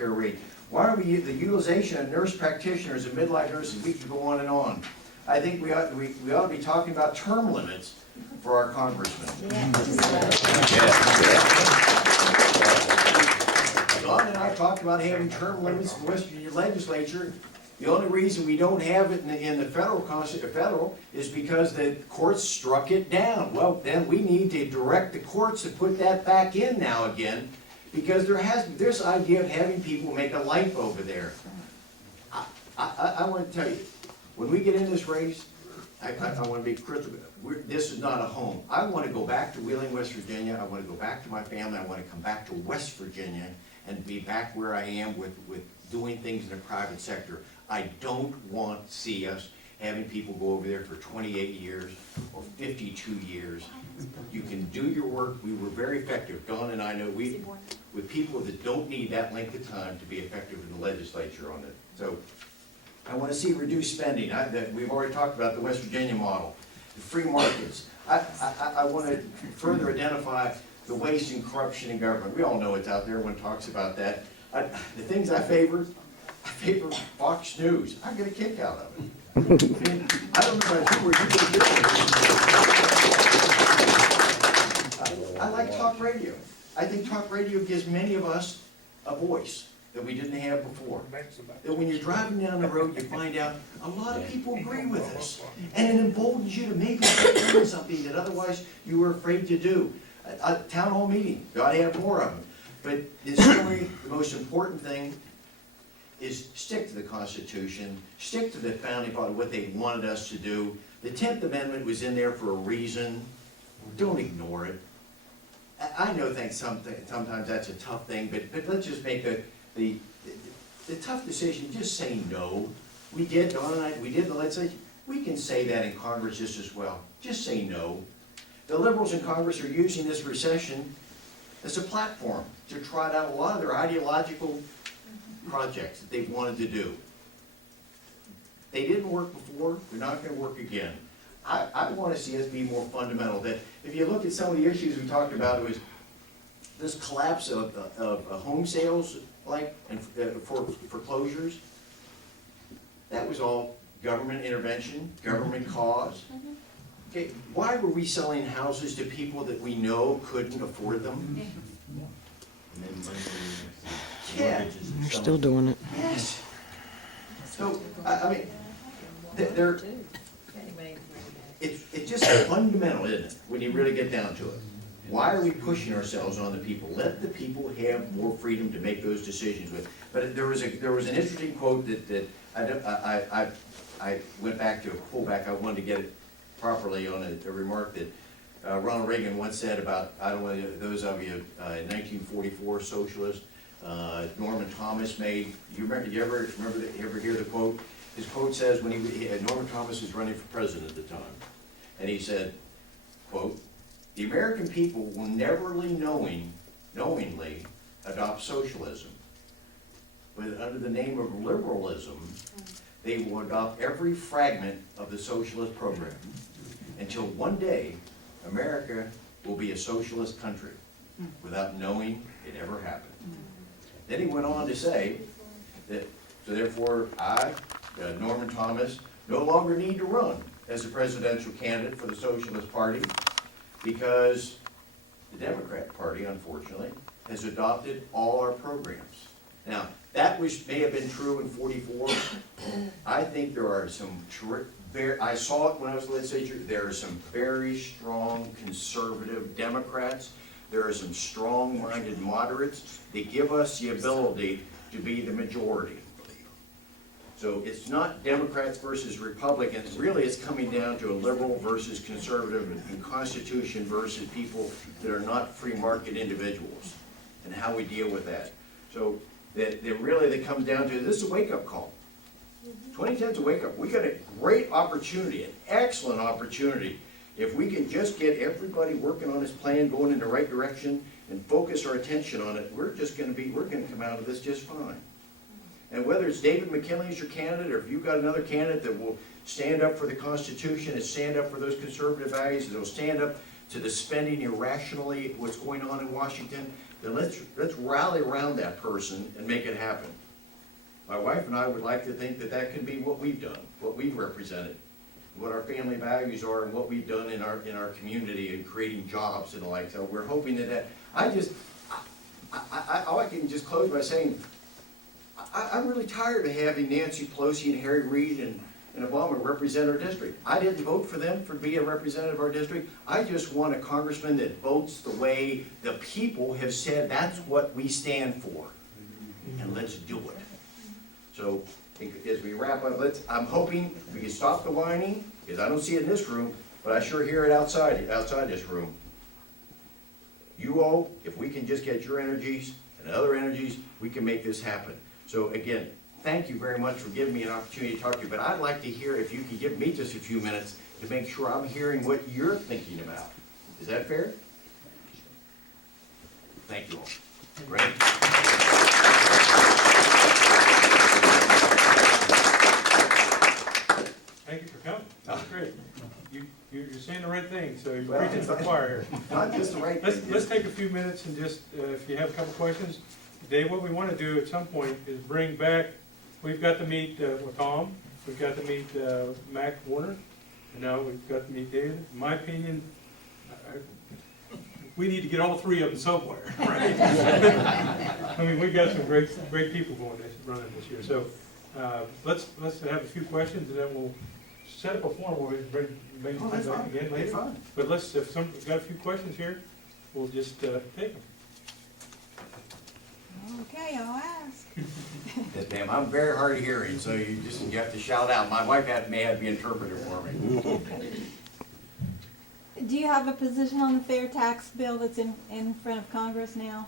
care rate. Why are we, the utilization of nurse practitioners and midlife nurses, we could go on and on. I think we ought to be talking about term limits for our congressmen. Don and I talked about having term limits in the West Virginia legislature. The only reason we don't have it in the federal is because the courts struck it down. Well, then we need to direct the courts to put that back in now again, because this idea of having people make a life over there. I want to tell you, when we get in this race, I want to be critical. This is not a home. I want to go back to Wheeling, West Virginia. I want to go back to my family. I want to come back to West Virginia and be back where I am with doing things in the private sector. I don't want to see us having people go over there for 28 years or 52 years. You can do your work. We were very effective. Dawn and I know with people that don't need that length of time to be effective in the legislature on it. So I want to see reduced spending. We've already talked about the West Virginia model, the free markets. I want to further identify the waste and corruption in government. We all know it's out there. Everyone talks about that. The things I favor Fox News. I get a kick out of it. I mean, I don't know about you, where you get different. I like talk radio. I think talk radio gives many of us a voice that we didn't have before. That when you're driving down the road, you find out a lot of people agree with us. And it emboldens you to maybe start doing something that otherwise you were afraid to do. A town hall meeting, you ought to have more of them. But in summary, the most important thing is stick to the Constitution, stick to the founding father, what they wanted us to do. The 10th Amendment was in there for a reason. Don't ignore it. I know sometimes that's a tough thing, but let's just make the tough decision, just say no. We did, Dawn and I, we did the legislature. We can say that in Congress just as well. Just say no. The liberals in Congress are using this recession as a platform to trot out a lot of their ideological projects that they've wanted to do. They didn't work before, they're not going to work again. I want to see us be more fundamental. That if you look at some of the issues we talked about, it was this collapse of home sales, and foreclosures. That was all government intervention, government cause. Okay, why were we selling houses to people that we know couldn't afford them? Yeah. They're still doing it. Yes. So, I mean, it's just fundamental, isn't it, when you really get down to it? Why are we pushing ourselves on the people? Let the people have more freedom to make those decisions with. But there was an interesting quote that I went back to, a pullback. I wanted to get it properly on a remark that Ronald Reagan once said about, I don't know, those of you in 1944 socialist, Norman Thomas made. You ever hear the quote? His quote says when Norman Thomas was running for president at the time, and he said, quote, "The American people will never knowingly adopt socialism, but under the name of liberalism, they will adopt every fragment of the socialist program until one day America will be a socialist country without knowing it ever happened." Then he went on to say that, so therefore I, Norman Thomas, no longer need to run as a presidential candidate for the Socialist Party because the Democrat Party, unfortunately, has adopted all our programs. Now, that may have been true in '44. I think there are some, I saw it when I was in the legislature, there are some very strong conservative Democrats. There are some strong-minded moderates that give us the ability to be the majority. So it's not Democrats versus Republicans. Really, it's coming down to a liberal versus conservative and Constitution versus people that are not free market individuals and how we deal with that. So that comes down to, this is a wake-up call. 2010 is a wake-up. We got a great opportunity, an excellent opportunity. If we can just get everybody working on this plan, going in the right direction, and focus our attention on it, we're going to come out of this just fine. And whether it's David McKinley as your candidate, or if you've got another candidate that will stand up for the Constitution and stand up for those conservative values, that will stand up to the spending irrationally, what's going on in Washington, then let's rally around that person and make it happen. My wife and I would like to think that that can be what we've done, what we've represented, what our family values are, and what we've done in our community and creating jobs and the like. So we're hoping that I can just close by saying, I'm really tired of having Nancy Pelosi and Harry Reid and Obama represent our district. I didn't vote for them to be a representative of our district. I just want a congressman that votes the way the people have said that's what we stand for. And let's do it. So as we wrap up, I'm hoping we can stop the whining, because I don't see it in this room, but I sure hear it outside this room. You all, if we can just get your energies and other energies, we can make this happen. So again, thank you very much for giving me an opportunity to talk to you, but I'd like to hear if you could give me just a few minutes to make sure I'm hearing what you're thinking about. Is that fair? Thank you all. Ready? Thank you for coming. That's great. You're saying the right thing, so you're preaching to the choir here. Not just the right thing. Let's take a few minutes and just, if you have a couple questions. Dave, what we want to do at some point is bring back, we've got to meet with Tom, we've got to meet Mac Warner, and now we've got to meet David. In my opinion, we need to get all three of them somewhere, right? I mean, we've got some great people running this year. So let's have a few questions, and then we'll set up a form where we bring things up again later. But if we've got a few questions here, we'll just take them. Okay, I'll ask. Yes, ma'am. I'm very hard of hearing, so you have to shout out. My wife may have the interpreter for me. Do you have a position on the fair tax bill that's in front of Congress now?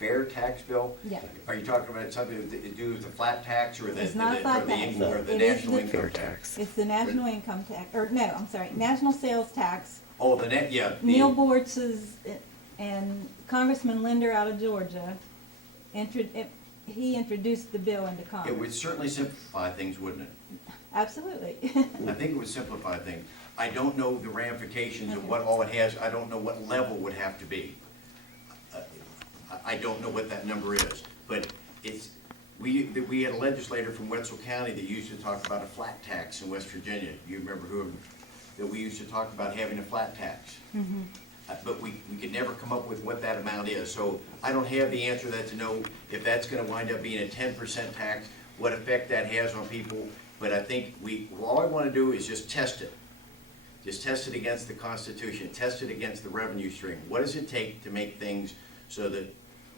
Fair tax bill? Yeah. Are you talking about something to do with the flat tax or the It's not a flat tax. or the It is national the income tax? It's the national income tax, or no, I'm sorry, national sales tax. Oh, the net, yeah. Neil Bortz's and Congressman Linder out of Georgia, he introduced the bill into It Congress. would certainly simplify things, wouldn't it? Absolutely. I think it would simplify things. I don't know the ramifications of what all it has. I don't know what level would have to be. I don't know what that number is, but we had a legislator from Wetzel County that used to talk about a flat tax in West Virginia. You remember that we used to talk about having a flat tax. Mm-hmm. But we could never come up with what that amount is. So I don't have the answer to that to know if that's gonna wind up being a 10% tax, what effect that has on people. But I think all I wanna do is just test it. Just test it against the Constitution, test it against the revenue stream. What does it take to make things so that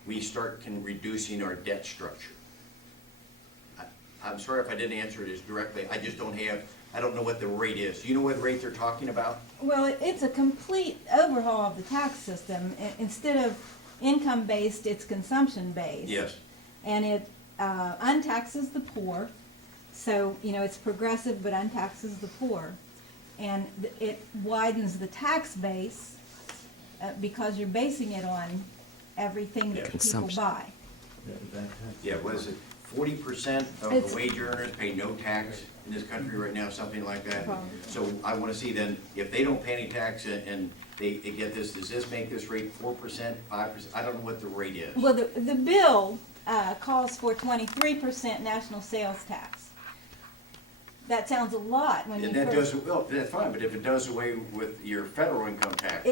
we start reducing our debt structure? I'm sorry if I didn't answer it as directly. I just I don't know what the rate is. Do you know what rate they're talking about? Well, it's a complete overhaul of the tax system. Instead of income-based, it's consumption-based. Yes. And it untaxes the poor. So, it's progressive but untaxes the poor. And it widens the tax base because you're basing it on everything that people buy. Yeah, what is it? 40% of the wage earners pay no tax in this country right now, something like that. Probably. So I want to see then, if they don't pay any tax and they get this, does this make this rate 4%, 5%? I don't know what the rate is. Well, the bill calls for 23% national sales tax. That sounds a lot when you And that first... does, well, that's fine, but if it does away with your federal income tax,